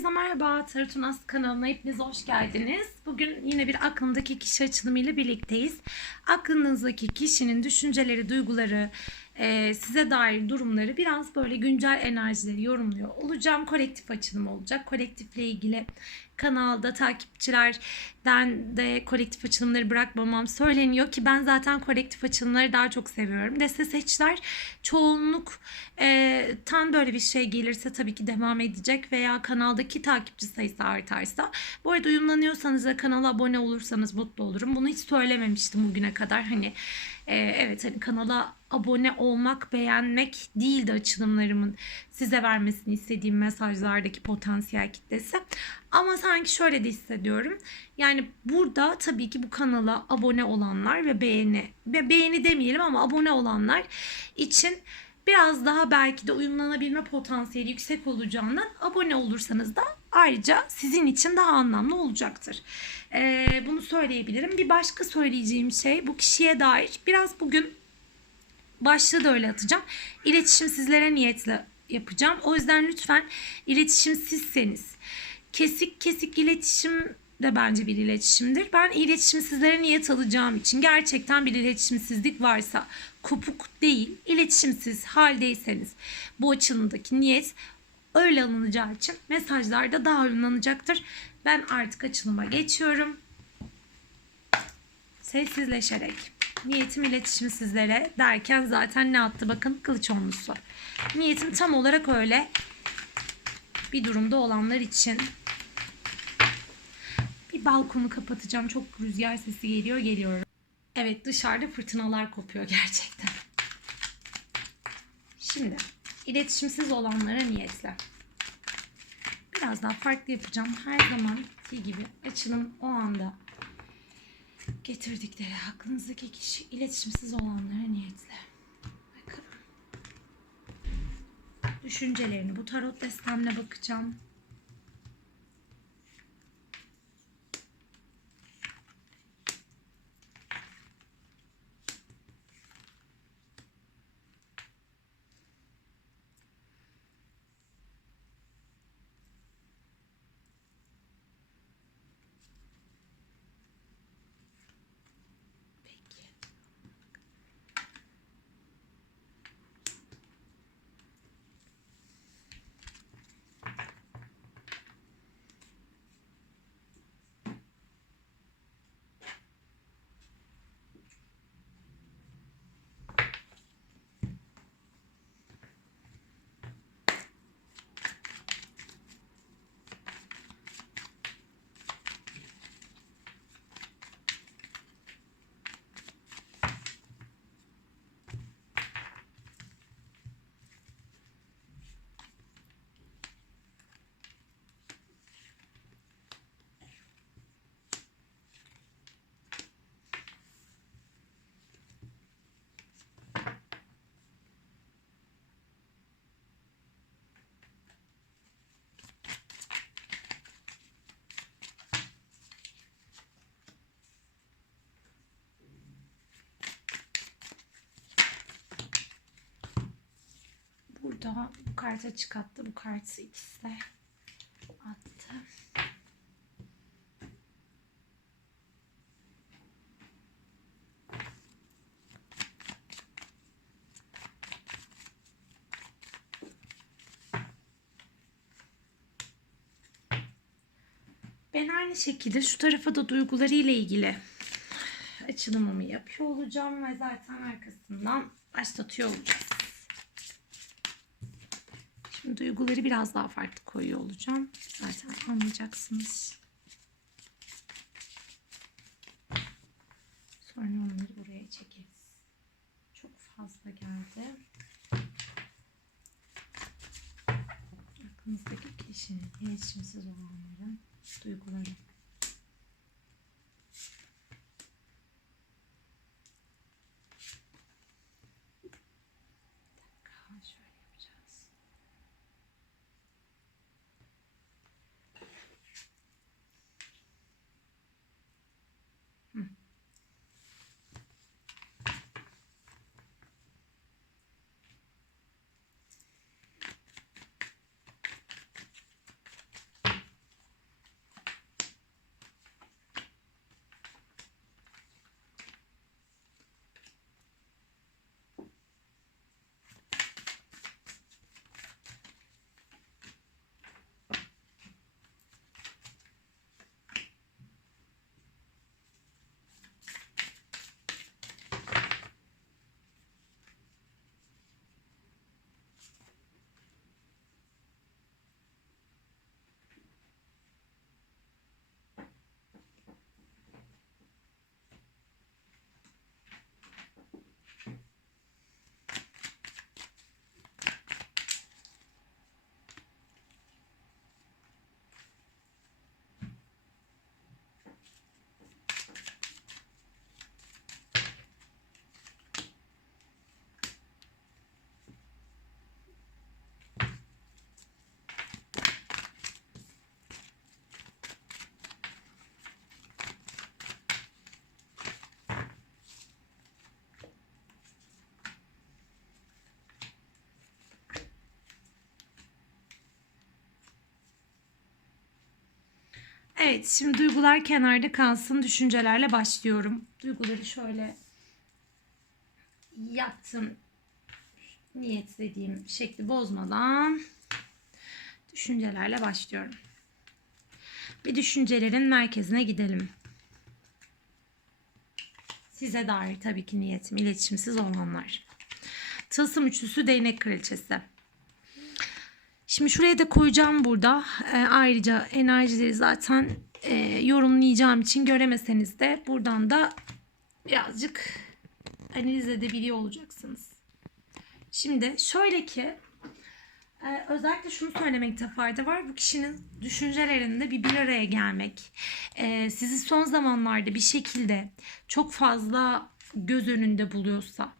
Herkese merhaba. Taratunas kanalına hepiniz hoş geldiniz. Bugün yine bir aklımdaki kişi açılımı ile birlikteyiz. Aklınızdaki kişinin düşünceleri, duyguları, e, size dair durumları biraz böyle güncel enerjileri yorumluyor olacağım. Kolektif açılım olacak. Kolektifle ilgili kanalda takipçilerden de kolektif açılımları bırakmamam söyleniyor ki ben zaten kolektif açılımları daha çok seviyorum. Deste seçler çoğunluk e, tam böyle bir şey gelirse tabii ki devam edecek veya kanaldaki takipçi sayısı artarsa. Bu arada uyumlanıyorsanız ve kanala abone olursanız mutlu olurum. Bunu hiç söylememiştim bugüne kadar. Hani e, evet hani kanala abone olmak, beğenmek değil de açılımlarımın size vermesini istediğim mesajlardaki potansiyel kitlesi. Ama sanki şöyle de hissediyorum. Yani burada tabii ki bu kanala abone olanlar ve beğeni ve beğeni demeyelim ama abone olanlar için biraz daha belki de uyumlanabilme potansiyeli yüksek olacağından abone olursanız da ayrıca sizin için daha anlamlı olacaktır. Ee, bunu söyleyebilirim. Bir başka söyleyeceğim şey bu kişiye dair biraz bugün başlığı da öyle atacağım. İletişim sizlere niyetle yapacağım. O yüzden lütfen iletişimsizseniz kesik kesik iletişim de bence bir iletişimdir. Ben iletişimsizlere niyet alacağım için gerçekten bir iletişimsizlik varsa kopuk değil, iletişimsiz haldeyseniz bu açılımdaki niyet öyle alınacağı için mesajlarda daha alınanacaktır. Ben artık açılıma geçiyorum. Sessizleşerek. Niyetim iletişimsizlere derken zaten ne attı bakın kılıç onlusu. Niyetim tam olarak öyle bir durumda olanlar için bir balkonu kapatacağım. Çok rüzgar sesi geliyor. Geliyorum. Evet dışarıda fırtınalar kopuyor gerçekten. Şimdi iletişimsiz olanlara niyetle. Biraz daha farklı yapacağım. Her zamanki gibi açılım o anda getirdikleri aklınızdaki kişi iletişimsiz olanlara niyetle. Bakalım. Düşüncelerini bu tarot destemle bakacağım. Peki. Burada bu karta çıkarttı. Bu kartı ikisi de attı. Ben aynı şekilde şu tarafa da duygularıyla ilgili açılımımı yapıyor olacağım ve zaten arkasından başlatıyor olacağız. Şimdi duyguları biraz daha farklı koyuyor olacağım. Zaten anlayacaksınız. Sonra onları buraya çekeriz. Çok fazla geldi. Aklınızdaki kişinin iletişimsiz olanların duyguları. Evet, şimdi duygular kenarda kalsın. Düşüncelerle başlıyorum. Duyguları şöyle yaptım. Niyetlediğim şekli bozmadan düşüncelerle başlıyorum. Bir düşüncelerin merkezine gidelim. Size dair tabii ki niyetim, iletişimsiz olanlar. Tılsım üçlüsü değnek kraliçesi. Şimdi şuraya da koyacağım burada. Ee, ayrıca enerjileri zaten e, yorumlayacağım için göremeseniz de buradan da birazcık analiz edebiliyor olacaksınız. Şimdi şöyle ki e, özellikle şunu söylemekte fayda var. Bu kişinin düşüncelerinde bir bir araya gelmek. e, sizi son zamanlarda bir şekilde çok fazla göz önünde buluyorsa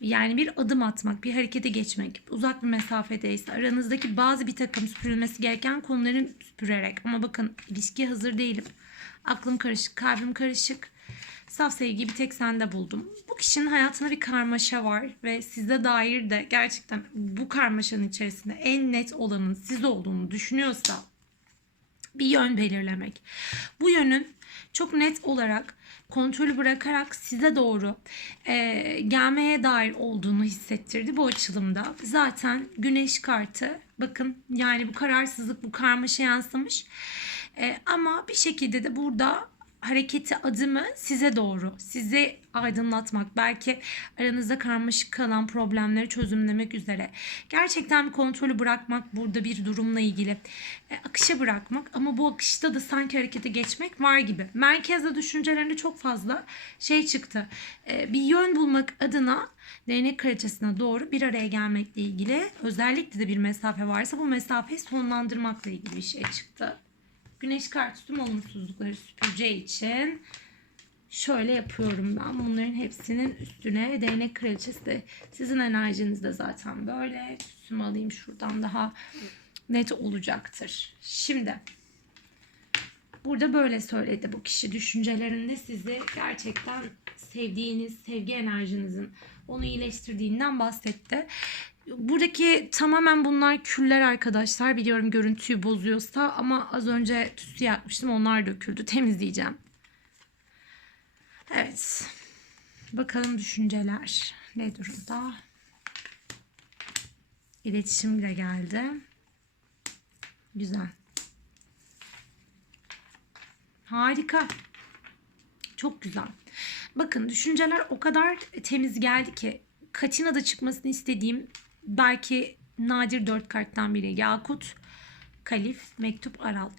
yani bir adım atmak, bir harekete geçmek, uzak bir mesafedeyse aranızdaki bazı bir takım süpürülmesi gereken konuların süpürerek ama bakın ilişkiye hazır değilim. Aklım karışık, kalbim karışık. Saf sevgiyi bir tek sende buldum. Bu kişinin hayatında bir karmaşa var ve size dair de gerçekten bu karmaşanın içerisinde en net olanın siz olduğunu düşünüyorsa bir yön belirlemek. Bu yönün çok net olarak kontrolü bırakarak size doğru e, gelmeye dair olduğunu hissettirdi bu açılımda. Zaten güneş kartı bakın yani bu kararsızlık bu karmaşa yansımış. E, ama bir şekilde de burada hareketi adımı size doğru, size aydınlatmak, belki aranızda karmaşık kalan problemleri çözümlemek üzere. Gerçekten bir kontrolü bırakmak burada bir durumla ilgili. E, akışa bırakmak ama bu akışta da sanki harekete geçmek var gibi. Merkezde düşüncelerinde çok fazla şey çıktı. E, bir yön bulmak adına değnek kraliçesine doğru bir araya gelmekle ilgili özellikle de bir mesafe varsa bu mesafeyi sonlandırmakla ilgili bir şey çıktı. Güneş kartı tüm olumsuzlukları süpüreceği için şöyle yapıyorum ben. Bunların hepsinin üstüne değnek kraliçesi de sizin enerjiniz de zaten böyle. Tüsümü alayım şuradan daha net olacaktır. Şimdi burada böyle söyledi bu kişi düşüncelerinde sizi gerçekten sevdiğiniz, sevgi enerjinizin onu iyileştirdiğinden bahsetti. Buradaki tamamen bunlar küller arkadaşlar. Biliyorum görüntüyü bozuyorsa ama az önce tüsü yapmıştım. Onlar döküldü. Temizleyeceğim. Evet. Bakalım düşünceler ne durumda? İletişim de geldi. Güzel. Harika. Çok güzel. Bakın düşünceler o kadar temiz geldi ki Katina'da çıkmasını istediğim belki nadir dört karttan biri. Yakut, Kalif, Mektup, Aral.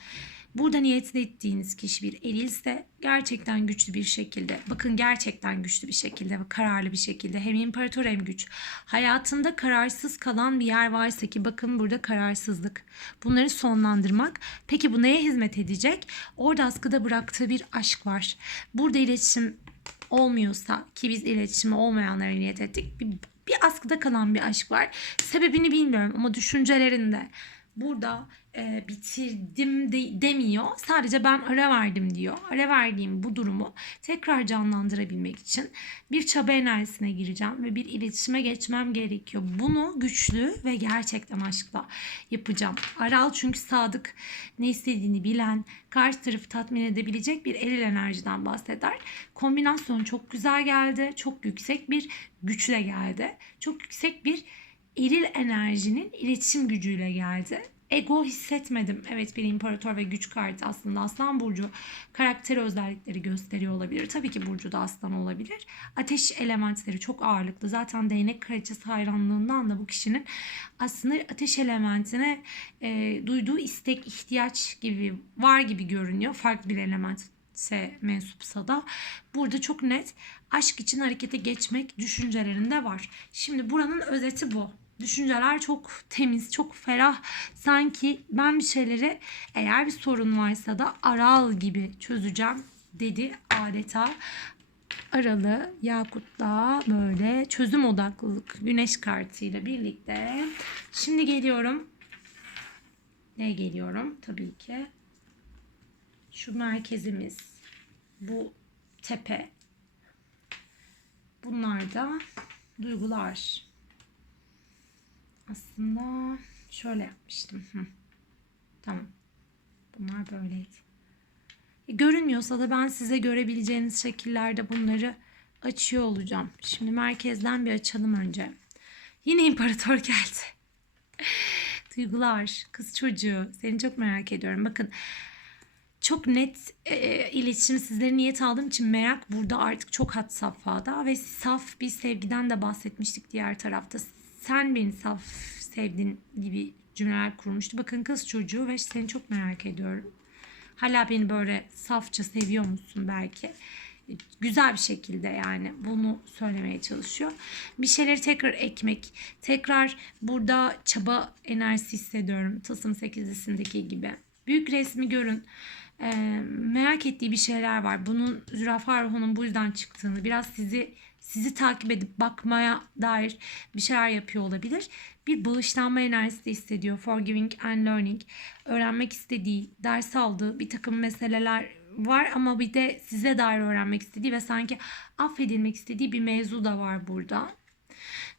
Burada niyetli ettiğiniz kişi bir erilse gerçekten güçlü bir şekilde bakın gerçekten güçlü bir şekilde ve kararlı bir şekilde hem imparator hem güç hayatında kararsız kalan bir yer varsa ki bakın burada kararsızlık. Bunları sonlandırmak. Peki bu neye hizmet edecek? Orada askıda bıraktığı bir aşk var. Burada iletişim olmuyorsa ki biz iletişimi olmayanlara niyet ettik bir, bir askıda kalan bir aşk var. Sebebini bilmiyorum ama düşüncelerinde burada e, bitirdim de, demiyor. Sadece ben ara verdim diyor. Ara verdiğim bu durumu tekrar canlandırabilmek için bir çaba enerjisine gireceğim ve bir iletişime geçmem gerekiyor. Bunu güçlü ve gerçekten aşkla yapacağım. Aral çünkü sadık, ne istediğini bilen, karşı tarafı tatmin edebilecek bir eril enerjiden bahseder. Kombinasyon çok güzel geldi. Çok yüksek bir güçle geldi. Çok yüksek bir eril enerjinin iletişim gücüyle geldi. Ego hissetmedim. Evet bir imparator ve güç kartı aslında aslan burcu karakter özellikleri gösteriyor olabilir. Tabii ki burcu da aslan olabilir. Ateş elementleri çok ağırlıklı. Zaten değnek kraliçesi hayranlığından da bu kişinin aslında ateş elementine e, duyduğu istek, ihtiyaç gibi var gibi görünüyor. Farklı bir element mensupsa da burada çok net aşk için harekete geçmek düşüncelerinde var. Şimdi buranın özeti bu düşünceler çok temiz, çok ferah. Sanki ben bir şeyleri eğer bir sorun varsa da aral gibi çözeceğim dedi adeta. Aralı Yakut'la böyle çözüm odaklılık güneş kartıyla birlikte. Şimdi geliyorum. Ne geliyorum? Tabii ki. Şu merkezimiz. Bu tepe. Bunlar da duygular. Aslında şöyle yapmıştım. Hı. Tamam. Bunlar böyleydi. Görünmüyorsa da ben size görebileceğiniz şekillerde bunları açıyor olacağım. Şimdi merkezden bir açalım önce. Yine imparator geldi. Duygular, kız çocuğu. Seni çok merak ediyorum. Bakın çok net e, iletişim sizlere niyet aldığım için merak burada artık çok hat safhada ve saf bir sevgiden de bahsetmiştik diğer tarafta. Sen beni saf sevdin gibi cümleler kurmuştu. Bakın kız çocuğu ve seni çok merak ediyorum. Hala beni böyle safça seviyor musun belki? Güzel bir şekilde yani bunu söylemeye çalışıyor. Bir şeyleri tekrar ekmek, tekrar burada çaba enerjisi hissediyorum. Tılsım 8'lisindeki gibi. Büyük resmi görün. Ee, merak ettiği bir şeyler var. Bunun zürafa ruhunun bu yüzden çıktığını, biraz sizi sizi takip edip bakmaya dair bir şeyler yapıyor olabilir. Bir bağışlanma enerjisi de hissediyor. Forgiving and learning. Öğrenmek istediği, ders aldığı bir takım meseleler var ama bir de size dair öğrenmek istediği ve sanki affedilmek istediği bir mevzu da var burada.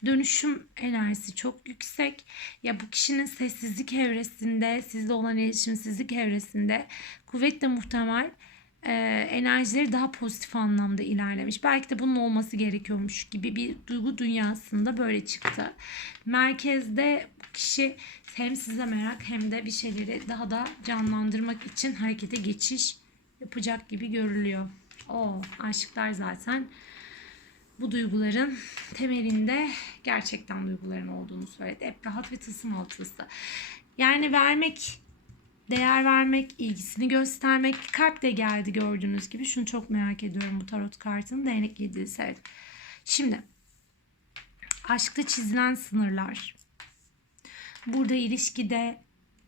Dönüşüm enerjisi çok yüksek. Ya bu kişinin sessizlik evresinde, sizle olan iletişimsizlik evresinde kuvvetle muhtemel e, enerjileri daha pozitif anlamda ilerlemiş. Belki de bunun olması gerekiyormuş gibi bir duygu dünyasında böyle çıktı. Merkezde kişi hem size merak hem de bir şeyleri daha da canlandırmak için harekete geçiş yapacak gibi görülüyor. O aşıklar zaten bu duyguların temelinde gerçekten duyguların olduğunu söyledi. Hep rahat ve tılsım altısı. Yani vermek, değer vermek, ilgisini göstermek. Kalp de geldi gördüğünüz gibi. Şunu çok merak ediyorum bu tarot kartının. Değnek yedilisi. Evet. Şimdi aşkta çizilen sınırlar. Burada ilişkide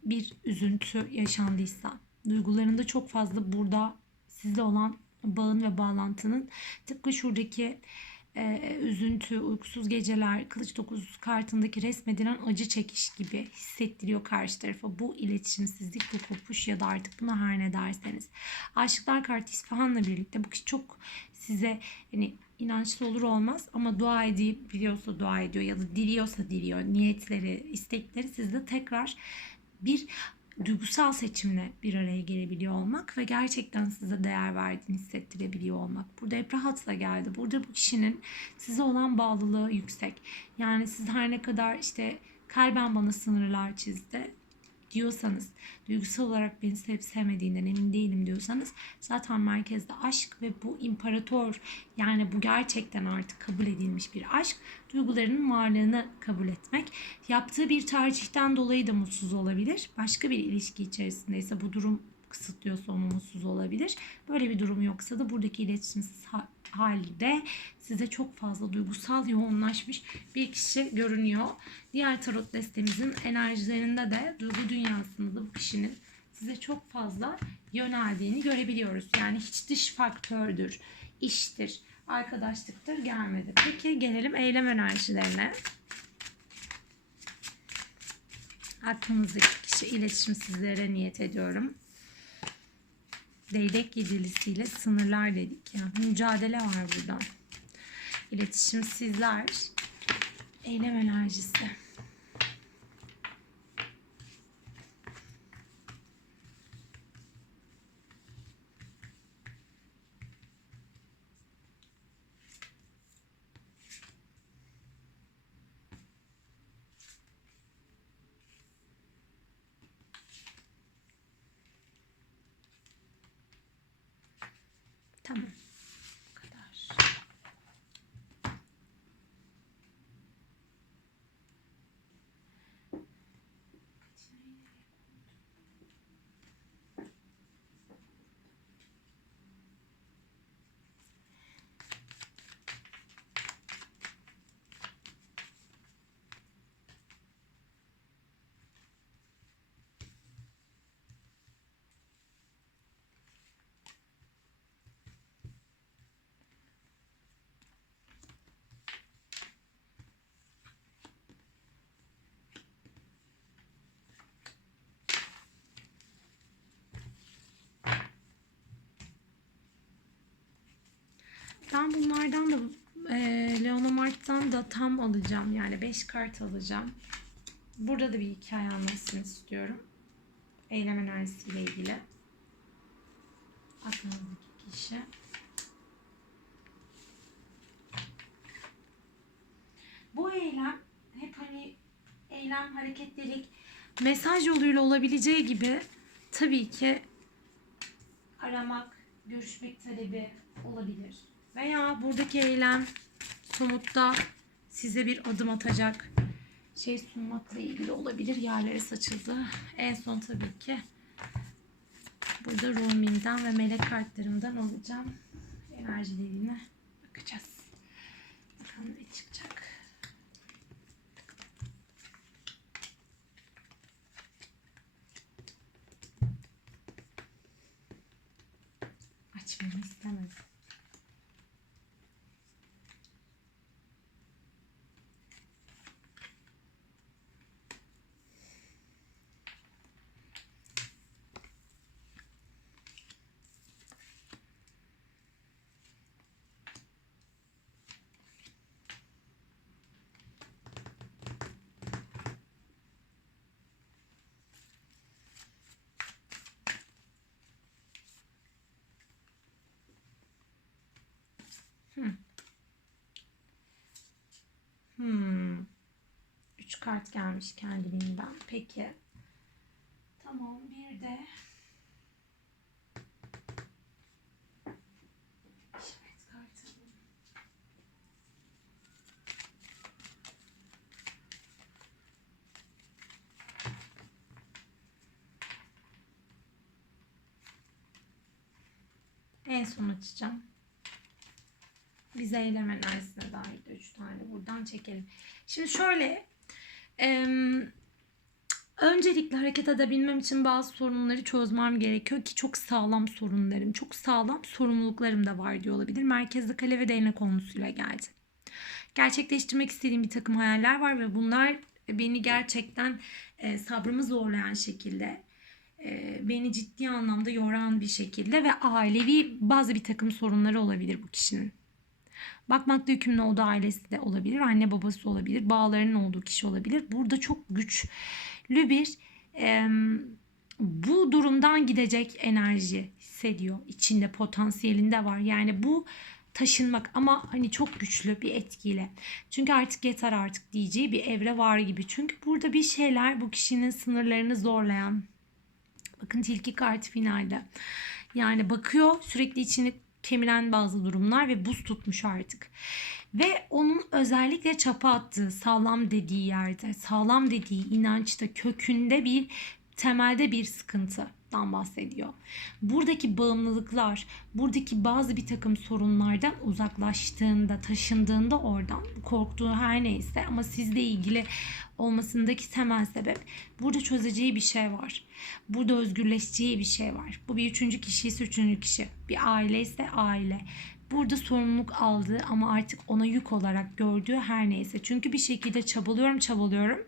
bir üzüntü yaşandıysa, duygularında çok fazla burada sizle olan bağın ve bağlantının tıpkı şuradaki e, üzüntü, uykusuz geceler, kılıç dokuz kartındaki resmedilen acı çekiş gibi hissettiriyor karşı tarafa. Bu iletişimsizlik, bu kopuş ya da artık buna her ne derseniz. Aşıklar kartı İsfahan'la birlikte bu kişi çok size hani inançlı olur olmaz ama dua edip biliyorsa dua ediyor ya da diliyorsa diliyor. Niyetleri, istekleri sizde tekrar bir duygusal seçimle bir araya gelebiliyor olmak ve gerçekten size değer verdiğini hissettirebiliyor olmak. Burada hep rahatla geldi. Burada bu kişinin size olan bağlılığı yüksek. Yani siz her ne kadar işte kalben bana sınırlar çizdi diyorsanız, duygusal olarak beni sevip sevmediğinden emin değilim diyorsanız zaten merkezde aşk ve bu imparator yani bu gerçekten artık kabul edilmiş bir aşk duygularının varlığını kabul etmek. Yaptığı bir tercihten dolayı da mutsuz olabilir. Başka bir ilişki içerisindeyse bu durum kısıtlıyorsa onu mutsuz olabilir. Böyle bir durum yoksa da buradaki iletişimsiz halde size çok fazla duygusal yoğunlaşmış bir kişi görünüyor. Diğer tarot destemizin enerjilerinde de duygu dünyasında bu kişinin size çok fazla yöneldiğini görebiliyoruz. Yani hiç dış faktördür, iştir, arkadaşlıktır gelmedi. Peki gelelim eylem enerjilerine. Aklınızdaki kişi iletişimsizlere niyet ediyorum. Değnek yedilisiyle sınırlar dedik. Yani mücadele var burada. İletişimsizler. Eylem enerjisi. Tamam. Bu kadar. Ben bunlardan da e, Leonomart'tan da tam alacağım. Yani 5 kart alacağım. Burada da bir hikaye anlatsın istiyorum. Eylem enerjisiyle ilgili. aklınızdaki kişi. Bu eylem hep hani eylem, hareketlilik, mesaj yoluyla olabileceği gibi tabii ki aramak, görüşmek talebi olabilir. Veya buradaki eylem somutta size bir adım atacak şey sunmakla ilgili olabilir. Yerlere saçıldı. En son tabii ki burada Rumi'den ve melek kartlarımdan alacağım. Enerjilerine bakacağız. Bakalım ne çıkacak. Hmm. Üç kart gelmiş kendiliğinden. Peki. Tamam bir de. En son açacağım. Bize eylem enerjisine dair de 3 tane buradan çekelim. Şimdi şöyle em, öncelikle hareket edebilmem için bazı sorunları çözmem gerekiyor ki çok sağlam sorunlarım, çok sağlam sorumluluklarım da var diyor olabilir. Merkezde kale ve değnek konusuyla geldi. Gerçekleştirmek istediğim bir takım hayaller var ve bunlar beni gerçekten e, sabrımı zorlayan şekilde e, beni ciddi anlamda yoran bir şekilde ve ailevi bazı bir takım sorunları olabilir bu kişinin. Bakmakla yükümlü olduğu ailesi de olabilir. Anne babası olabilir. Bağlarının olduğu kişi olabilir. Burada çok güçlü bir e, bu durumdan gidecek enerji hissediyor. İçinde potansiyelinde var. Yani bu taşınmak ama hani çok güçlü bir etkiyle. Çünkü artık yeter artık diyeceği bir evre var gibi. Çünkü burada bir şeyler bu kişinin sınırlarını zorlayan. Bakın tilki kartı finalde. Yani bakıyor sürekli içini kemiren bazı durumlar ve buz tutmuş artık. Ve onun özellikle çapa attığı sağlam dediği yerde, sağlam dediği inançta, kökünde bir temelde bir sıkıntıdan bahsediyor. Buradaki bağımlılıklar, buradaki bazı bir takım sorunlardan uzaklaştığında, taşındığında oradan korktuğu her neyse ama sizle ilgili olmasındaki temel sebep burada çözeceği bir şey var. Burada özgürleşeceği bir şey var. Bu bir üçüncü kişi ise üçüncü kişi. Bir aile ise aile. Burada sorumluluk aldığı ama artık ona yük olarak gördüğü her neyse. Çünkü bir şekilde çabalıyorum çabalıyorum.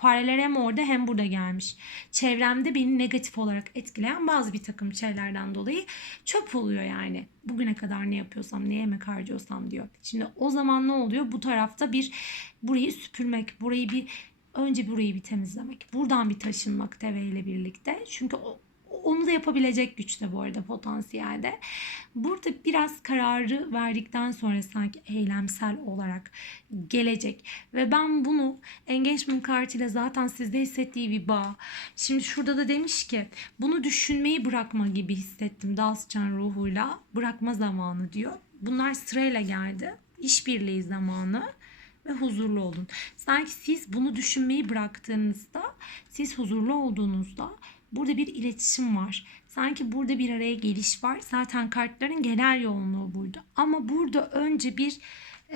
Fareler hem orada hem burada gelmiş. Çevremde beni negatif olarak etkileyen bazı bir takım şeylerden dolayı çöp oluyor yani. Bugüne kadar ne yapıyorsam, ne emek harcıyorsam diyor. Şimdi o zaman ne oluyor? Bu tarafta bir burayı süpürmek, burayı bir önce burayı bir temizlemek. Buradan bir taşınmak deveyle birlikte. Çünkü o, onu da yapabilecek güçte bu arada potansiyelde. Burada biraz kararı verdikten sonra sanki eylemsel olarak gelecek. Ve ben bunu engagement kartıyla zaten sizde hissettiği bir bağ. Şimdi şurada da demiş ki bunu düşünmeyi bırakma gibi hissettim Dalscan ruhuyla. Bırakma zamanı diyor. Bunlar sırayla geldi. İşbirliği zamanı ve huzurlu olun. Sanki siz bunu düşünmeyi bıraktığınızda, siz huzurlu olduğunuzda burada bir iletişim var. Sanki burada bir araya geliş var. Zaten kartların genel yoğunluğu burada. Ama burada önce bir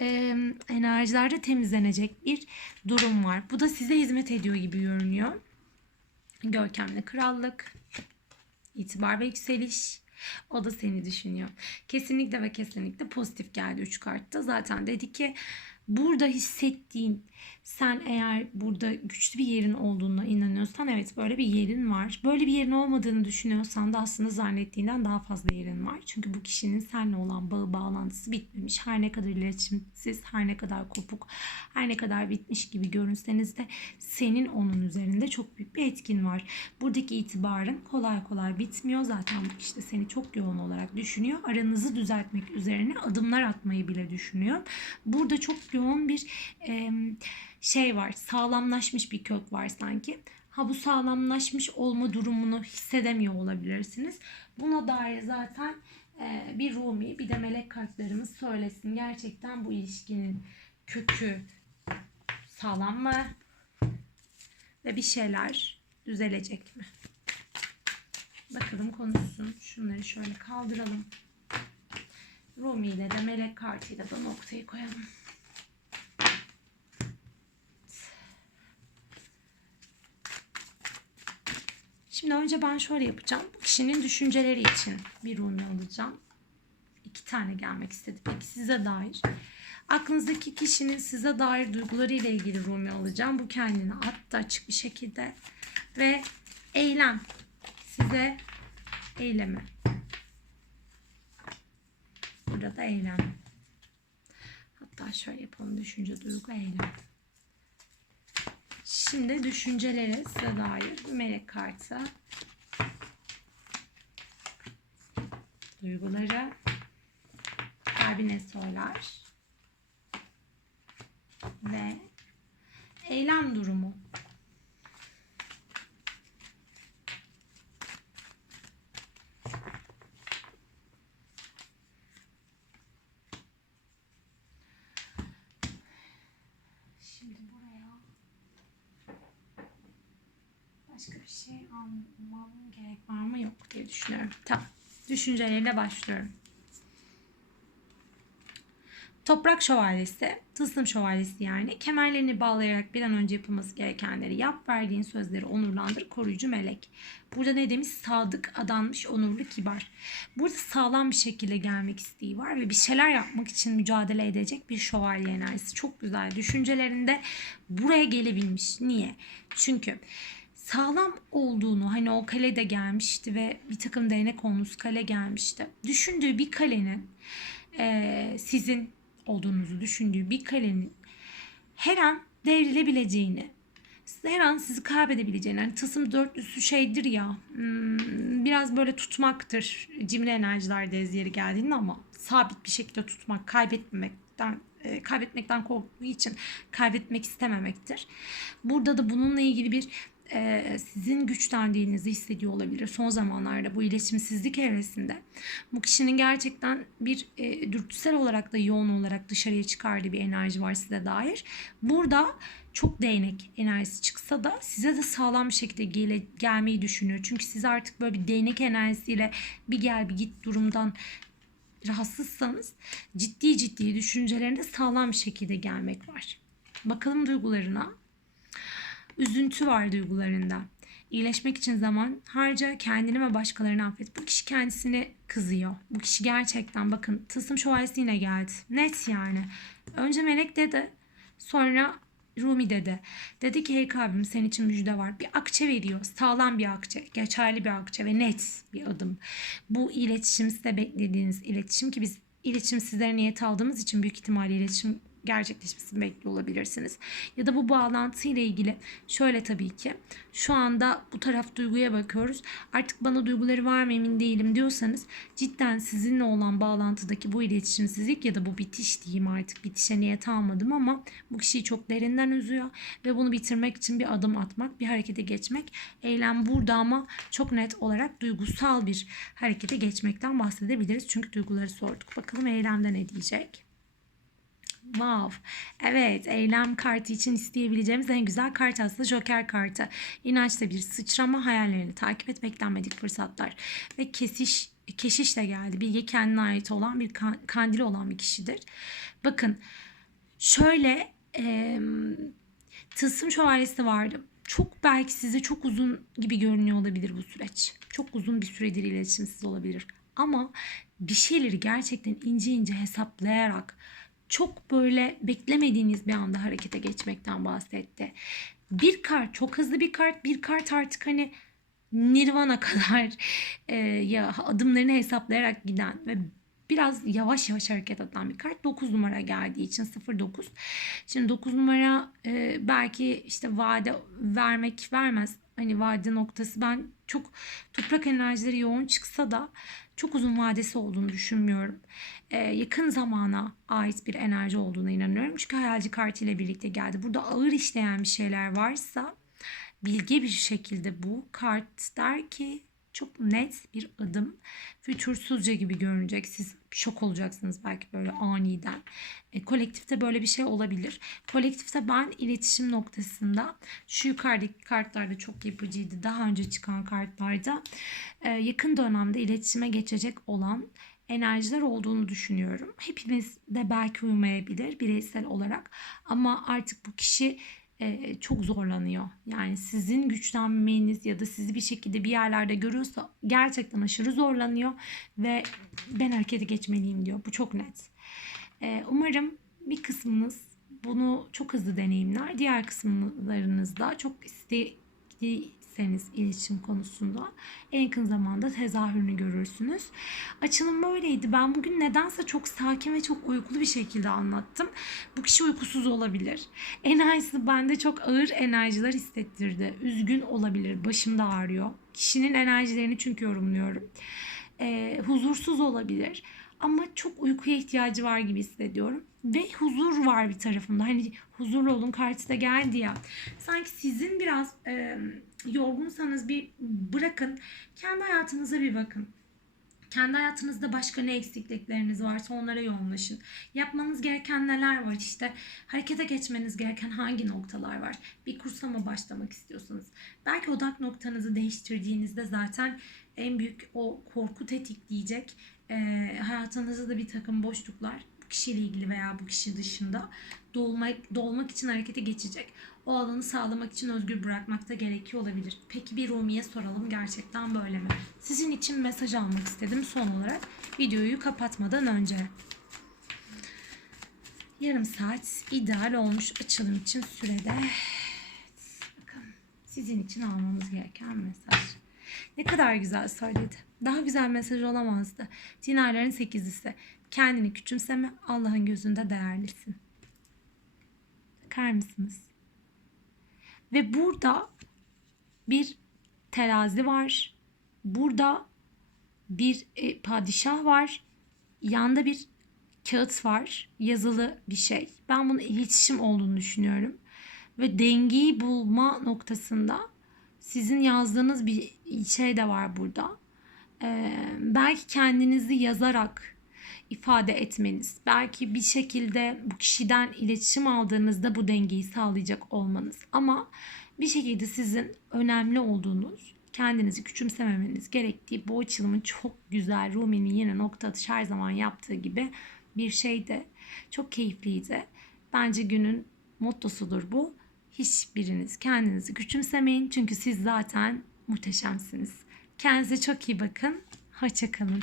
e, enerjilerde temizlenecek bir durum var. Bu da size hizmet ediyor gibi görünüyor. Görkemli krallık, itibar ve yükseliş. O da seni düşünüyor. Kesinlikle ve kesinlikle pozitif geldi 3 kartta. Zaten dedi ki burada hissettiğin sen eğer burada güçlü bir yerin olduğuna inanıyorsan evet böyle bir yerin var. Böyle bir yerin olmadığını düşünüyorsan da aslında zannettiğinden daha fazla yerin var. Çünkü bu kişinin seninle olan bağı bağlantısı bitmemiş. Her ne kadar iletişimsiz, her ne kadar kopuk, her ne kadar bitmiş gibi görünseniz de senin onun üzerinde çok büyük bir etkin var. Buradaki itibarın kolay kolay bitmiyor. Zaten bu kişi de seni çok yoğun olarak düşünüyor. Aranızı düzeltmek üzerine adımlar atmayı bile düşünüyor. Burada çok yoğun bir e, şey var. Sağlamlaşmış bir kök var sanki. Ha bu sağlamlaşmış olma durumunu hissedemiyor olabilirsiniz. Buna dair zaten e, bir Rumi bir de melek kartlarımız söylesin. Gerçekten bu ilişkinin kökü sağlam mı? Ve bir şeyler düzelecek mi? Bakalım konuşsun. Şunları şöyle kaldıralım. Rumi ile de melek kartıyla da noktayı koyalım. Şimdi önce ben şöyle yapacağım. Bu kişinin düşünceleri için bir Rumi alacağım. İki tane gelmek istedi. Peki size dair. Aklınızdaki kişinin size dair duyguları ile ilgili Rumi alacağım. Bu kendini attı açık bir şekilde. Ve eylem. Size eylemi. Burada da eylem. Hatta şöyle yapalım. Düşünce, duygu, eylem. Şimdi düşüncelere size dair melek kartı. Duyguları kalbine söyler. Ve eylem durumu. Şimdi buraya başka bir şey almam gerek var mı yok diye düşünüyorum. Tamam. Düşüncelerine başlıyorum. Toprak şövalyesi, tılsım şövalyesi yani kemerlerini bağlayarak bir an önce yapılması gerekenleri yap, verdiğin sözleri onurlandır, koruyucu melek. Burada ne demiş? Sadık, adanmış, onurlu, kibar. Burada sağlam bir şekilde gelmek isteği var ve bir şeyler yapmak için mücadele edecek bir şövalye enerjisi. Çok güzel. Düşüncelerinde buraya gelebilmiş. Niye? Çünkü sağlam olduğunu hani o kale de gelmişti ve bir takım değnek konusu kale gelmişti. Düşündüğü bir kalenin eee, sizin olduğunuzu düşündüğü bir kalenin her an devrilebileceğini, her an sizi kaybedebileceğini. Yani tılsım dörtlüsü şeydir ya hmm, biraz böyle tutmaktır. Cimri enerjilerde yeri geldiğinde ama sabit bir şekilde tutmak, kaybetmemekten e, kaybetmekten korktuğu için kaybetmek istememektir. Burada da bununla ilgili bir e, sizin güçlendiğinizi hissediyor olabilir. Son zamanlarda bu iletişimsizlik evresinde bu kişinin gerçekten bir e, dürtüsel olarak da yoğun olarak dışarıya çıkardığı bir enerji var size dair. Burada çok değnek enerjisi çıksa da size de sağlam bir şekilde gele, gelmeyi düşünüyor. Çünkü siz artık böyle bir değnek enerjisiyle bir gel bir git durumdan rahatsızsanız ciddi ciddi düşüncelerinde sağlam bir şekilde gelmek var. Bakalım duygularına. Üzüntü var duygularında. İyileşmek için zaman harca kendini ve başkalarını affet. Bu kişi kendisine kızıyor. Bu kişi gerçekten bakın tılsım şövalyesi yine geldi. Net yani. Önce Melek dedi. Sonra Rumi dedi. Dedi ki hey kalbim senin için müjde var. Bir akçe veriyor. Sağlam bir akçe. Geçerli bir akçe ve net bir adım. Bu iletişim size beklediğiniz iletişim ki biz iletişim sizlere niyet aldığımız için büyük ihtimalle iletişim gerçekleşmesini bekliyor olabilirsiniz. Ya da bu bağlantı ile ilgili şöyle tabii ki şu anda bu taraf duyguya bakıyoruz. Artık bana duyguları var mı emin değilim diyorsanız cidden sizinle olan bağlantıdaki bu iletişimsizlik ya da bu bitiş diyeyim artık bitişe niyet almadım ama bu kişiyi çok derinden üzüyor ve bunu bitirmek için bir adım atmak, bir harekete geçmek. Eylem burada ama çok net olarak duygusal bir harekete geçmekten bahsedebiliriz. Çünkü duyguları sorduk. Bakalım eylemde ne diyecek? Wow. Evet, eylem kartı için isteyebileceğimiz en güzel kart aslında Joker kartı. İnançta bir sıçrama, hayallerini takip et, beklenmedik fırsatlar ve kesiş keşiş de geldi. Bilge kendine ait olan bir kan- kandili olan bir kişidir. Bakın şöyle e, tılsım şövalyesi vardı. Çok belki size çok uzun gibi görünüyor olabilir bu süreç. Çok uzun bir süredir iletişimsiz olabilir. Ama bir şeyleri gerçekten ince ince hesaplayarak çok böyle beklemediğiniz bir anda harekete geçmekten bahsetti. Bir kart çok hızlı bir kart. Bir kart artık hani Nirvana kadar e, ya adımlarını hesaplayarak giden ve biraz yavaş yavaş hareket eden bir kart. 9 numara geldiği için 09. Şimdi 9 numara e, belki işte vade vermek vermez. Hani vade noktası ben çok toprak enerjileri yoğun çıksa da çok uzun vadesi olduğunu düşünmüyorum. E, yakın zamana ait bir enerji olduğuna inanıyorum. Çünkü hayalci kartı ile birlikte geldi. Burada ağır işleyen bir şeyler varsa bilge bir şekilde bu kart der ki çok net bir adım. Fütursuzca gibi görünecek. Siz şok olacaksınız belki böyle aniden. E, kolektifte böyle bir şey olabilir. Kolektifte ben iletişim noktasında şu yukarıdaki kartlarda çok yapıcıydı. Daha önce çıkan kartlarda e, yakın dönemde iletişime geçecek olan enerjiler olduğunu düşünüyorum. Hepimiz de belki uymayabilir bireysel olarak ama artık bu kişi e, çok zorlanıyor. Yani sizin güçlenmeniz ya da sizi bir şekilde bir yerlerde görüyorsa gerçekten aşırı zorlanıyor ve ben harekete geçmeliyim diyor. Bu çok net. E, umarım bir kısmınız bunu çok hızlı deneyimler. Diğer kısımlarınızda çok istekliyseniz iletişim konusunda en yakın zamanda tezahürünü görürsünüz. Açılım böyleydi. Ben bugün nedense çok sakin ve çok uykulu bir şekilde anlattım. Bu kişi uykusuz olabilir. Enerjisi bende çok ağır enerjiler hissettirdi. Üzgün olabilir. Başımda ağrıyor. Kişinin enerjilerini çünkü yorumluyorum. Ee, huzursuz olabilir. Ama çok uykuya ihtiyacı var gibi hissediyorum. Ve huzur var bir tarafımda. Hani huzurlu olun kartı da geldi ya. Sanki sizin biraz e, yorgunsanız bir bırakın. Kendi hayatınıza bir bakın. Kendi hayatınızda başka ne eksiklikleriniz varsa onlara yoğunlaşın. Yapmanız gereken neler var işte harekete geçmeniz gereken hangi noktalar var? Bir kursa mı başlamak istiyorsanız. Belki odak noktanızı değiştirdiğinizde zaten en büyük o korku tetikleyecek e, hayatınızda da bir takım boşluklar kişiyle ilgili veya bu kişi dışında dolmak, dolmak için harekete geçecek. O alanı sağlamak için özgür bırakmak da gerekiyor olabilir. Peki bir Rumi'ye soralım gerçekten böyle mi? Sizin için mesaj almak istedim son olarak videoyu kapatmadan önce. Yarım saat ideal olmuş açılım için sürede. Bakın sizin için almamız gereken mesaj. Ne kadar güzel söyledi. Daha güzel mesaj olamazdı. Dinarların sekizlisi. Kendini küçümseme, Allah'ın gözünde değerlisin. Bakar mısınız? Ve burada bir terazi var. Burada bir e, padişah var. Yanda bir kağıt var. Yazılı bir şey. Ben bunun iletişim olduğunu düşünüyorum. Ve dengeyi bulma noktasında sizin yazdığınız bir şey de var burada. Ee, belki kendinizi yazarak ifade etmeniz, belki bir şekilde bu kişiden iletişim aldığınızda bu dengeyi sağlayacak olmanız ama bir şekilde sizin önemli olduğunuz, kendinizi küçümsememeniz gerektiği bu açılımın çok güzel Rumi'nin yine nokta atış her zaman yaptığı gibi bir şeydi. Çok keyifliydi. Bence günün mottosudur bu. Hiçbiriniz kendinizi küçümsemeyin çünkü siz zaten muhteşemsiniz. Kendinize çok iyi bakın. Hoşçakalın.